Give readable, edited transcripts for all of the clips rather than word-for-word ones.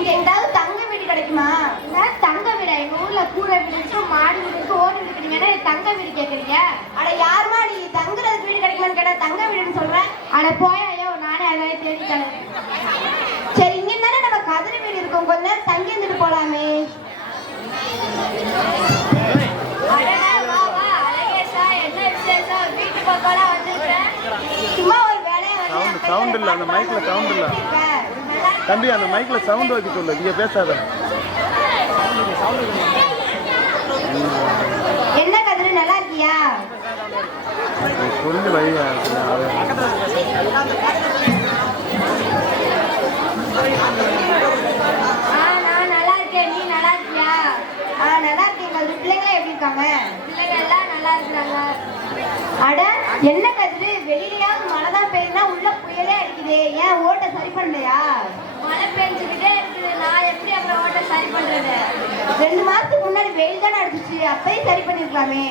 இங்க எங்காவது தங்க வீடு கிடைக்குமா? தங்க வீடா? எங்க ஊர்ல கூரை வீடு இருக்கு, மாடி வீடு இருக்கு, ஓடு வீடு இருக்கு. நீங்க தங்க வீடு கேக்குறீங்க? அட யாருமா நீ தங்குறதுக்கு வீடு கிடைக்குமான்னு கேட்டா தங்க வீடுன்னு சொல்றேன். அட போயோ, நானே அதாவது தேடி தரேன். சரி, இங்க தானே நம்ம கதிர வீடு இருக்கோம், கொஞ்ச நேரம் தங்கி இருந்துட்டு போலாமே. சும்மா ஒரு வேலையா சவுண்ட் இல்ல, அந்த மைக்ல சவுண்ட் இல்ல தம்பி, அந்த மைக்ல சவுண்ட் வைக்க சொல்லு, நீங்க பேசாத. என்ன கதிர, நல்லா இருக்கியா? சொல்லு வையா. நான் நல்லா இருக்கேன், நீ நல்லா இருக்கியா? நல்லா இருக்கேன் கதிர. பிள்ளைங்களா எப்படி இருக்காங்க? பிள்ளைங்க எல்லாம் நல்லா இருக்கிறாங்க. அட என்ன கதிரு, வெளியிலயாவது மழை தான் பெய்யுதுன்னா உள்ள புயலே அடிக்குது, ஏன் ஓட்டை சரி பண்ணலையா? மழை பெஞ்சுக்கிட்டே இருக்குது, நான் எப்படி அப்புறம் ஓட்டை சரி பண்றது? 2 மாசத்துக்கு முன்னாடி வெயில் தானே அடிச்சிச்சு, அப்பயும் சரி பண்ணிருக்கலாமே.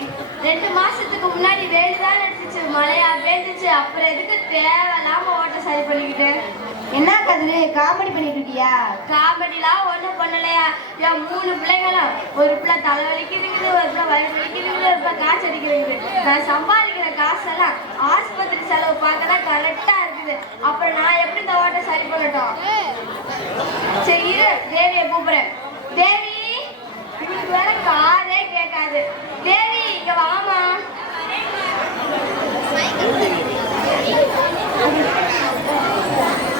2 மாசத்துக்கு முன்னாடி வெயில் தான் அடிச்சிச்சு, மழையா பெஞ்சிச்சு, அப்புறம் எதுக்கு தேவையில்லாம ஓட்டை சரி பண்ணிக்கிட்டு? என்ன கதிரு, காமெடி பண்ணிட்டு இருக்கியா? காமெடிலாம் ஒன்றும் பண்ணலையா? என் 3 பிள்ளைங்களும், ஒரு பிள்ளை தலை வலிக்குதுங்குது, ஒரு பிள்ளை வயிறு வலிக்குதுங்குது, ஒரு பிள்ளை காய்ச்சி அடிக்குதுங்குது. நான் சம்பாதிக்கிற காசெல்லாம் ஆஸ்பத்திரி செலவு பார்க்க தான் கரெக்டா இருக்குது. அப்புறம் நான் எப்படி இந்த ஓட்டை சரி பண்ணட்டும்? சரி, தேவியை கூப்பிடுறேன். தேவி, இன்னைக்கு வேற காதே கேட்காது. தேவி, இங்க வாமா.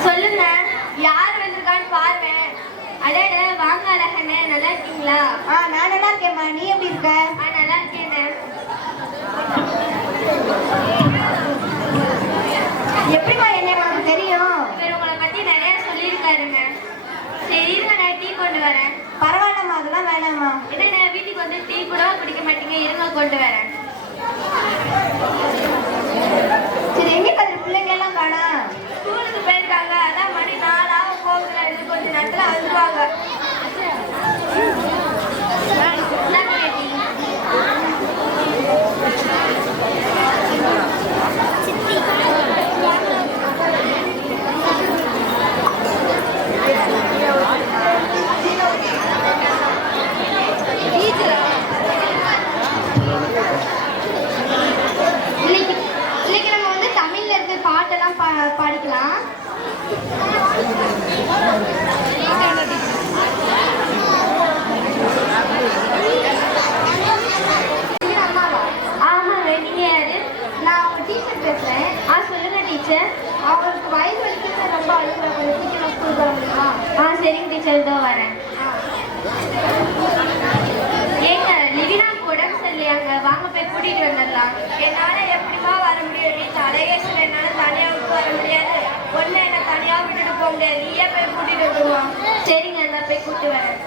சொல்லுங்க, யார் வந்திருக்கான்னு பாருங்க. அடட, வாங்க அழகண்ணே, நல்லா இருக்கீங்களா? நான் நல்லா இருக்கேம்மா, நீ எப்படி இருக்க? நல்லா இருக்கேண்ணே. எப்படிமா என்ன உனக்கு தெரியும்? இவர் உங்களை பத்தி நிறைய சொல்லியிருக்காருங்க. சரி, இருங்க, நான் டீ கொண்டு வரேன். பரவாயில்லம்மா, அதெல்லாம் வேணாம்மா. என்னண்ணே, வீட்டுக்கு வந்து டீ கூட குடிக்க மாட்டீங்க, இருங்க கொண்டு வரேன். சரி, எங்க கதிர பிள்ளைங்க எல்லாம் காணா? ஸ்கூலுக்கு போயிருக்காங்க, அதான் மணி 4 ஆகும், போகல, இன்னும் கொஞ்ச நேரத்துல வந்துருவாங்க. இன்னைக்கு நம்ம வந்து தமிழ்ல இருக்க பாட்டெல்லாம் பாடிக்கலாம். ஆமாங்க, நீங்க யாரு? நான் அவங்க டீச்சர் பேசுறேன். சொல்லுங்க டீச்சர். அவங்களுக்கு வயது வலிக்கிறது ரொம்ப அழுகுற, கொஞ்சம் சீக்கிரம் ஸ்கூல் வர முடியுமா? சரிங்க டீச்சர், இதோ வரேன். ஏங்க, லிவினாக்கு உடம்பு சரியில்லையாங்க, வாங்க போய் கூட்டிட்டு வந்துடலாம். என்னால எப்படிமா வர முடியும்? வீட்டு அழகேசன் என்னால தனியா விட்டு வர முடியாது, ஒண்ணு என்ன தனியா விட்டுட்டு போக முடியாது, நீயே போய் கூட்டிட்டு வந்துடுவான். சரிங்க, நான் போய் கூட்டு வரேன்.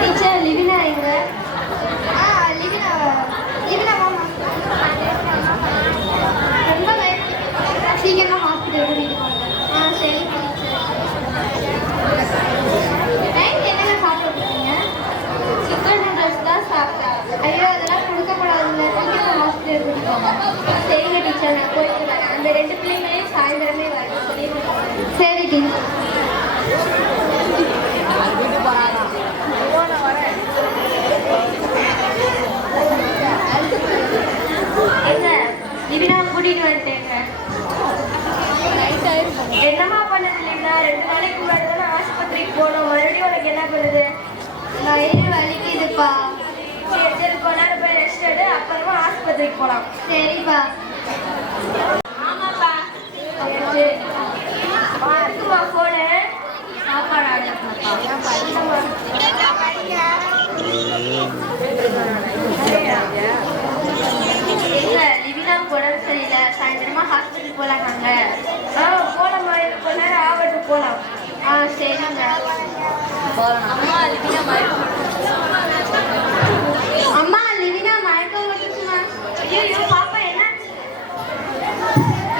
டீச்சர், லிவினா எங்க? லிவினா லிவினா மாமா ரொம்ப சீக்கிரமா ஹாஸ்பிட்டல் கூட்டிட்டு போங்க. சரி நைட் என்னென்ன சாப்பிட்டுருக்கீங்க? சிக்கன் நூடுல்ஸ் தான் சாப்பிட்டேன். ஐயோ, அதெல்லாம் கொடுக்கப்படாதுல்ல, சீக்கிரம் ஹாஸ்பிட்டல் கூட்டிட்டு போங்க. சரிங்க டீச்சர், நான் போயிட்டு வரேன். அந்த 2 பிள்ளைங்களையும் சாயந்தரமே வரேன் சொல்லிடுறேன். சரி டீச்சர். எங்க லிவினா கூட்டிட்டு வந்துட்டேங்க. என்னமா பண்ணது இல்லைங்களா? 2 நாளைக்கு முன்னாடி தானே ஆஸ்பத்திரிக்கு போனோம், மறுபடியும் உனக்கு என்ன பண்ணுது? வயிறு வலிக்குதுப்பா. சரி சரி, கொஞ்ச நேரம் போய் ரெஸ்ட் எடு, அப்புறமா ஆஸ்பத்திரிக்கு போகலாம். சரிப்பா. ஆமாப்பா. சரி, இருக்குமா போனு? சாப்பாடு ஆர்டர் பண்ணப்பா. எங்க லிவினாவுக்கு உடம்பு சரியில்லை, சாயந்தரமா ஹாஸ்பிட்டல் போலாங்க. போலாமா? கொஞ்ச நேரம் ஆகட்டு, போலாம். சரிங்க. அம்மா, லிவினா மயக்கம் வந்துச்சுமா. ஐயோ பாப்பா, என்ன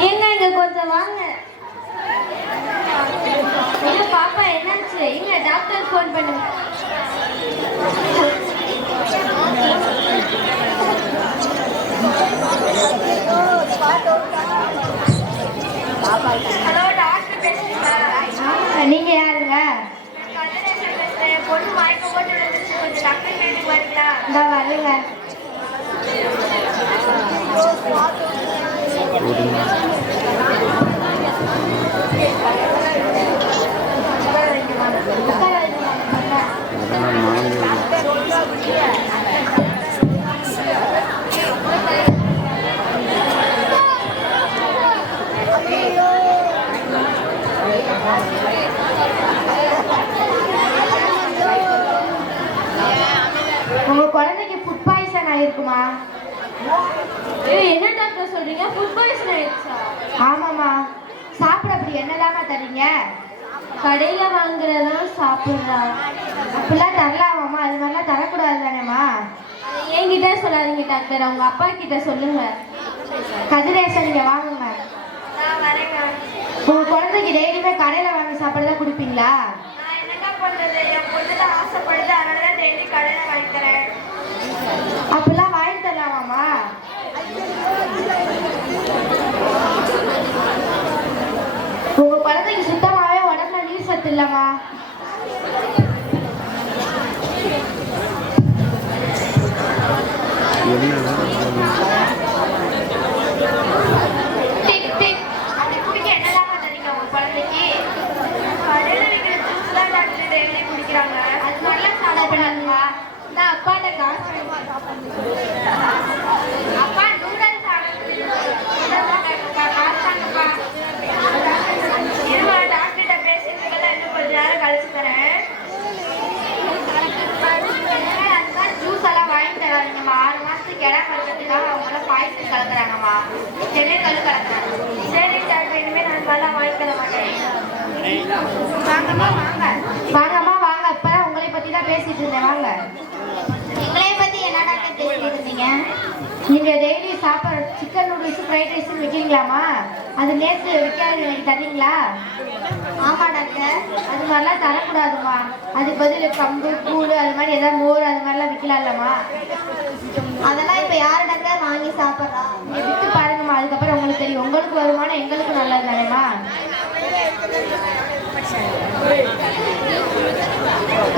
எங்க இங்க கொஞ்சம் வாங்க. பாப்பா என்னாச்சு? எங்க டாக்டர் ஃபோன் பண்ணுங்க. Thank you. ஹலோ டாக்டர் பேசுறீங்களா? நீங்க யாருங்க? கதிரேசன் பேசுறேன். என் பொண்ணு மயக்கம் போட்டு விழுந்துருச்சு. கொஞ்சம் டாக்டர் வீட்டுக்கு வரீங்களா? இந்த வரேங்க. உங்க குழந்தைக்கு ஃபுட் பாய்சன் ஆயிருக்குமா? என்ன டாக்டர் சொல்றீங்க? ஃபுட் பாய்சன் ஆயிடுச்சா? ஆமாம்மா. சாப்பிட அப்படி என்னதாம்மா தரீங்க? கடையில வாங்குறதும் சாப்பிடுறா. அப்படிலாம் தரலாமாம்மா? அது மாதிரிலாம் தரக்கூடாது தானேம்மா? என்கிட்ட சொல்லாதீங்க டாக்டர், அவங்க அப்பா கிட்ட சொல்லுங்க. கதிரேசன் நீங்க வாங்குங்க. நான் வரேங்க. உங்க குழந்தைக்கு டெய்லியுமே கடையில வாங்கி சாப்பாடு தான் கொடுப்பீங்களா? நான் என்னக்கா பண்றது? என் பொண்ணு தான் ஆசைப்படுது, அதனால தான் டெய்லி கடையில வாங்கிக்கிறேன். அப்படிலாம் வாங்கி தரலாமாம்மா? உங்க குழந்தைக்கு சுத்தமாவே உடம்புல நீர் சத்து இல்லம்மா. டிக் டிக். அப்படி குடிக்க என்னதான் தரீங்க உங்க குழந்தைக்கு? கடையில விற்கிற ஜூஸ் தான் டாக்டர் டெய்லி குடிக்கிறாங்க. அது மாதிரிலாம் சாப்பிடாதுங்களா? நான் அப்பாட்ட காசு அப்பா நூடல்ஸ் இருமா, டாக்டர்கிட்ட பேசிட்டு இன்னும் கொஞ்ச நேரம் கழிச்சு தரேன். ஜூஸ் எல்லாம் வாங்கி தராங்கம்மா. 6 மாசத்துக்கு இடம் கலக்கிறதுக்காக அவங்கள பாய்சன் கலக்குறாங்கம்மா. கெமிக்கல் கலக்குறாங்க. சரி டாக்டர், இனிமேல் நான் நல்லா வாங்கி தர மாட்டேன். வாங்கம்மா வாங்க. வாங்கம்மா வாங்க. இப்பதான் உங்களை பத்தி தான் பேசிட்டு இருந்தேன். வாங்க. எங்களை பத்தி என்ன டாக்டர் பேசிட்டு இருந்தீங்க? நீங்க டெய்லி சாப்பாடு சிக்கன் நூடுல்ஸ் ஃப்ரைட் ரைஸ் விற்கிறீங்களாமா? அது நேற்று விற்காது எனக்கு தரீங்களா? ஆமா டாக்டர். அது மாதிரிலாம் தரக்கூடாதுமா. அதுக்கு பதில் கம்பு கூழ் அது மாதிரி ஏதாவது மோர் அது மாதிரிலாம் விற்கலாம்லம்மா? அதெல்லாம் இப்ப யாரு டாக்டர் வாங்கி சாப்பிட்றா? விற்று பாருங்கம்மா. அதுக்கப்புறம் உங்களுக்கு தெரியும். உங்களுக்கு வருமானம் எங்களுக்கு நல்லது தானேம்மா?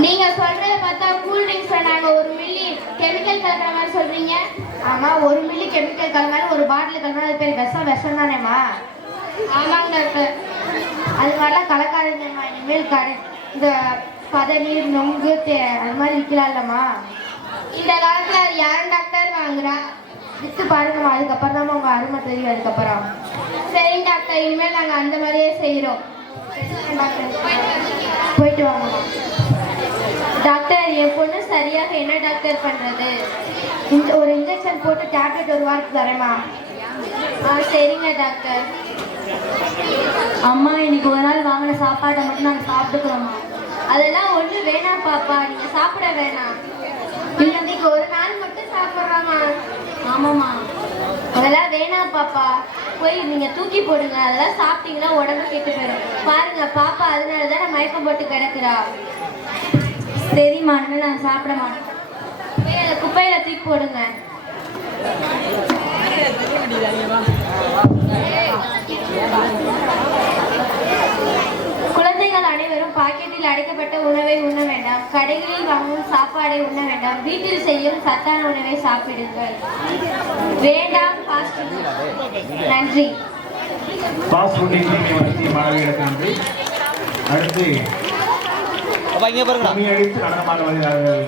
நீங்க சொல்றத பார்த்தா கூல் ட்ரிங்க்ஸ் நாங்க 1 மில்லி கெமிக்கல் கலக்கிற மாதிரி சொல்றீங்க. ஆமா, 1 மில்லி கெமிக்கல் கலந்தாலும் ஒரு பாட்டில் கலந்தாலும் அது பேர் விஷம் தானேம்மா? ஆமாங்க டாக்டர். அது மாதிரிலாம் கலக்காதீங்கம்மா. இனிமேல் கடை இந்த பதநீர் நொங்கு அது மாதிரி விற்கலாம்லம்மா? இந்த காலத்துல அது யாரும் டாக்டர் வாங்குறா? விற்று பாருங்கம்மா. அதுக்கப்புறம் தான் உங்க அருமை தெரியும். அதுக்கப்புறம் சரிங்க டாக்டர், இனிமேல் நாங்க அந்த மாதிரியே செய்யறோம். போயிட்டு வாங்கம்மா. டாக்டர், என் பொண்ணு சரியாக என்ன டாக்டர் பண்றது? ஒரு இன்ஜெக்ஷன் போட்டு டேப்லெட் 1 வாரத்துக்கு தரேம்மா. சரிங்க டாக்டர். அம்மா, இன்னைக்கு ஒரு நாள் வாங்கின சாப்பாட்டை மட்டும் நாங்கள் சாப்பிட்டுக்கிறோம்மா. அதெல்லாம் ஒண்ணு வேணாம் பாப்பா, நீங்க சாப்பிட வேணாம். இன்னைக்கு ஒரு நாள் மட்டும் சாப்பிட்றாமா? ஆமாம்மா. அதெல்லாம் வேணாம் பாப்பா, போய் நீங்க தூக்கி போடுங்க. அதெல்லாம் சாப்பிட்டீங்கன்னா உடம்பு கெட்டு போயிடும். பாருங்க பாப்பா, அதனாலதான் நான் மயக்கம் போட்டு கிடக்குறா. சரிம்மா, இனிமேல் நான் சாப்பிட மாட்டேன். போய் அதை குப்பையில தூக்கி போடுங்க. குழந்தைகள் அனைவரும் பாக்கெட்டில் அடைக்கப்பட்ட உணவை உண்ண வேண்டாம். கடைகளில் வாங்கும் சாப்பாடை உண்ண வேண்டாம். வீட்டில் செய்யும் சத்தான உணவை சாப்பிடுங்கள். வேண்டாம் ஃபாஸ்ட் ஃபுட். நன்றி. ஃபாஸ்ட் ஃபுட்டை நடத்திய மாணவிகளுக்கு நன்றி. அடுத்து அப்பா இங்கே பாருங்க. அடித்து நடனமாக வருகிறார்கள்.